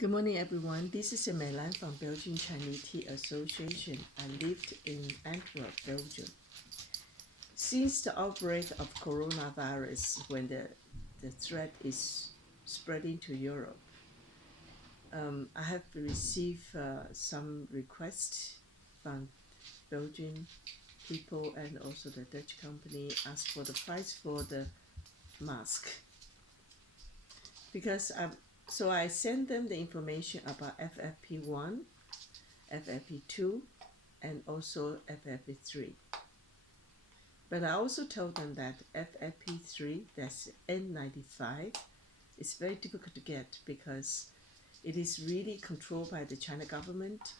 Good morning, everyone. This is Meilan from Belgian Chinese Tea Association. I lived in Antwerp, Belgium. Since the outbreak of coronavirus, when the threat is spreading to Europe, I have received some requests from Belgian people and also the Dutch company ask for the price for the mask because I sent them the information about FFP1, FFP2, and also FFP3. But I also told them that FFP3, that's N95, is very difficult to get because it is really controlled by the China government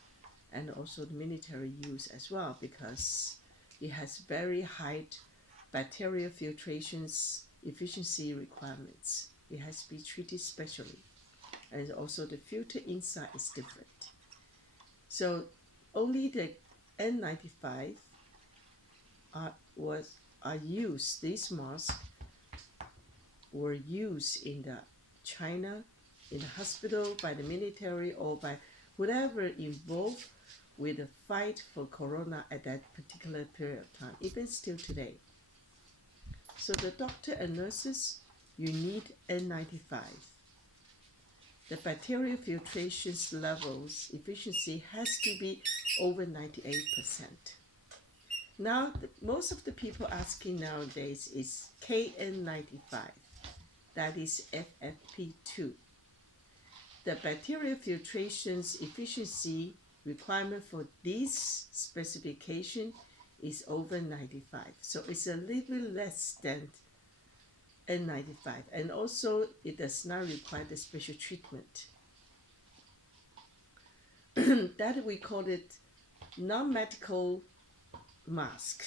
and also the military use as well, because it has very high bacterial filtrations efficiency requirements. It has to be treated specially, and also the filter inside is different. So only the N95 these masks were used in the China, in the hospital, by the military, or by whatever involved with the fight for corona at that particular period of time, even still today. So the doctor and nurses, you need N95. The bacterial filtration levels efficiency has to be over 98%. Now, most of the people asking nowadays is KN95, that is FFP2. The bacterial filtration's efficiency requirement for this specification is over 95. So it's a little bit less than N95. And also, it does not require the special treatment. That we call it non-medical mask.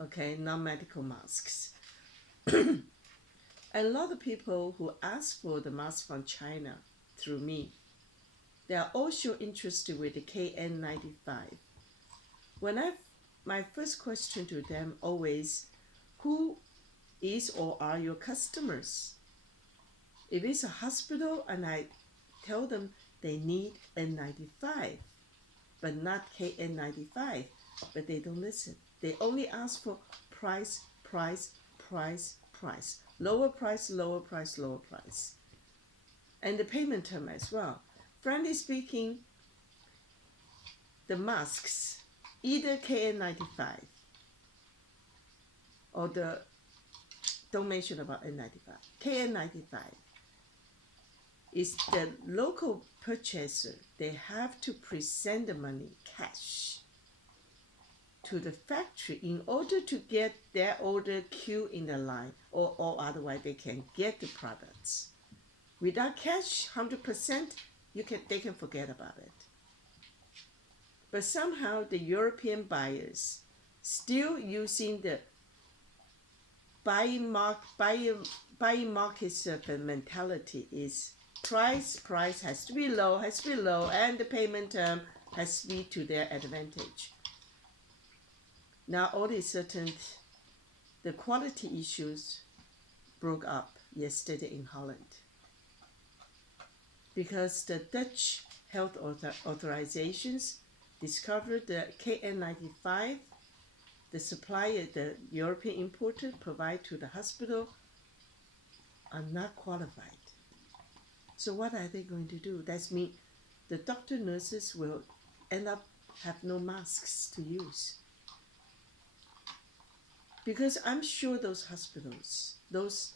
Okay, non-medical masks. A lot of people who ask for the mask from China through me, they are also interested with the KN95. My first question to them always, who is or are your customers? If it's a hospital and I tell them they need N95, but not KN95, but they don't listen. They only ask for price, price, price, price. Lower price, lower price, lower price. And the payment term as well. Frankly speaking, the masks, either KN95 or don't mention about N95. KN95 is the local purchaser. They have to present the money cash to the factory in order to get their order queue in the line, or otherwise they can get the products. Without cash, 100%, they can forget about it. But somehow the European buyers still using the buying market mentality is price has to be low, and the payment term has to be to their advantage. Now all of a sudden, the quality issues broke up yesterday in Holland because the Dutch health authorizations discovered the KN95, the supplier, the European importer provide to the hospital, are not qualified. So what are they going to do? That means the doctor nurses will end up have no masks to use. Because I'm sure those hospitals, those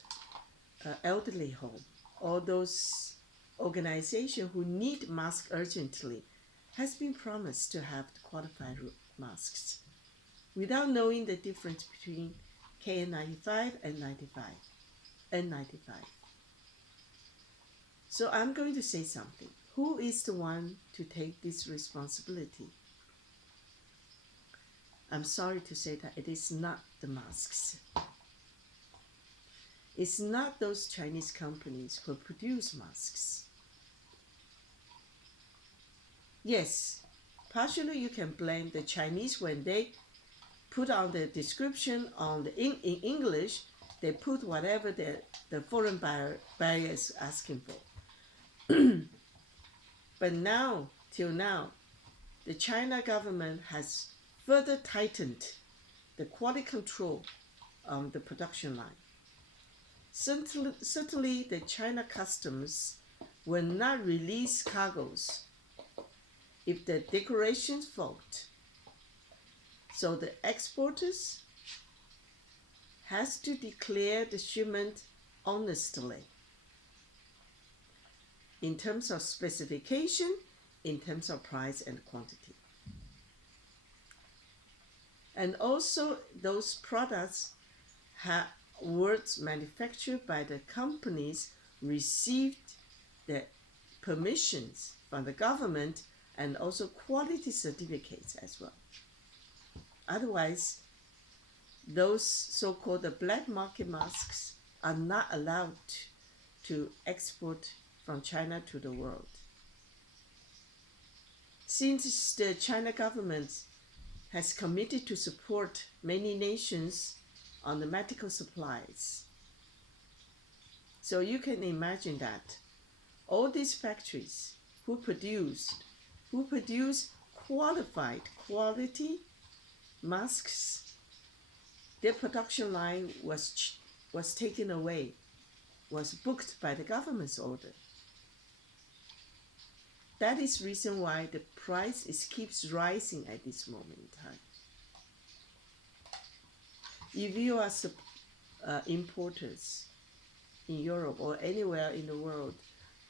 elderly home, or those organizations who need masks urgently, has been promised to have qualified masks without knowing the difference between KN95 and N95. So I'm going to say something. Who is the one to take this responsibility? I'm sorry to say that it is not the masks. It's not those Chinese companies who produce masks. Yes, partially you can blame the Chinese when they put on the description in English, they put whatever the foreign buyer is asking for. But now, till now, the China government has further tightened the quality control on the production line. Certainly, the China customs will not release cargoes if the decorations fault. So the exporters has to declare the shipment honestly in terms of specification, in terms of price and quantity. And also those products were manufactured by the companies received the permissions from the government and also quality certificates as well. Otherwise, those so-called black market masks are not allowed to export from China to the world. Since the China government has committed to support many nations on the medical supplies, so you can imagine that all these factories who produce qualified quality masks, their production line was taken away, was booked by the government's order. That is reason why the price keeps rising at this moment in time. If you are importers in Europe or anywhere in the world,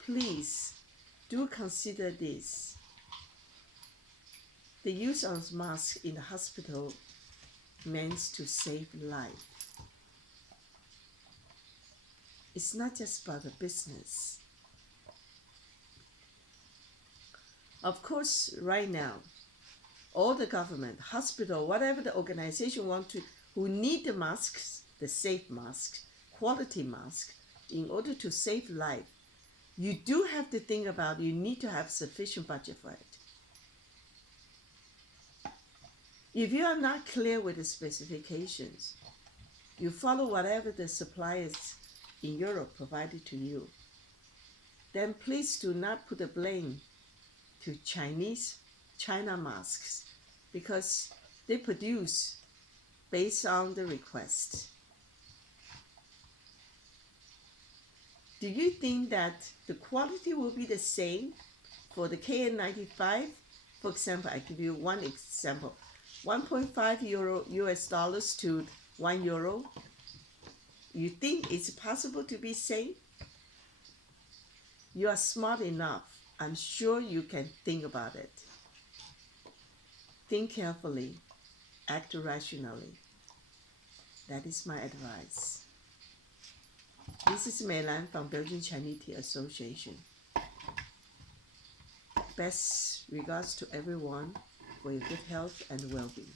please do consider this. The use of masks in the hospital means to save life. It's not just about the business. Of course, right now, all the government, hospital, whatever the organization who need the masks, the safe masks, quality masks, in order to save life, you do have to think about, you need to have sufficient budget for it. If you are not clear with the specifications, you follow whatever the suppliers in Europe provided to you, then please do not put the blame to China masks, because they produce based on the request. Do you think that the quality will be the same for the KN95? For example, I give you one example, 1.5 euro US dollars to €1. You think it's possible to be same? You are smart enough. I'm sure you can think about it. Think carefully, act rationally. That is my advice. This is Mei Lan from Belgian Chinese Tea Association. Best regards to everyone for your good health and well-being.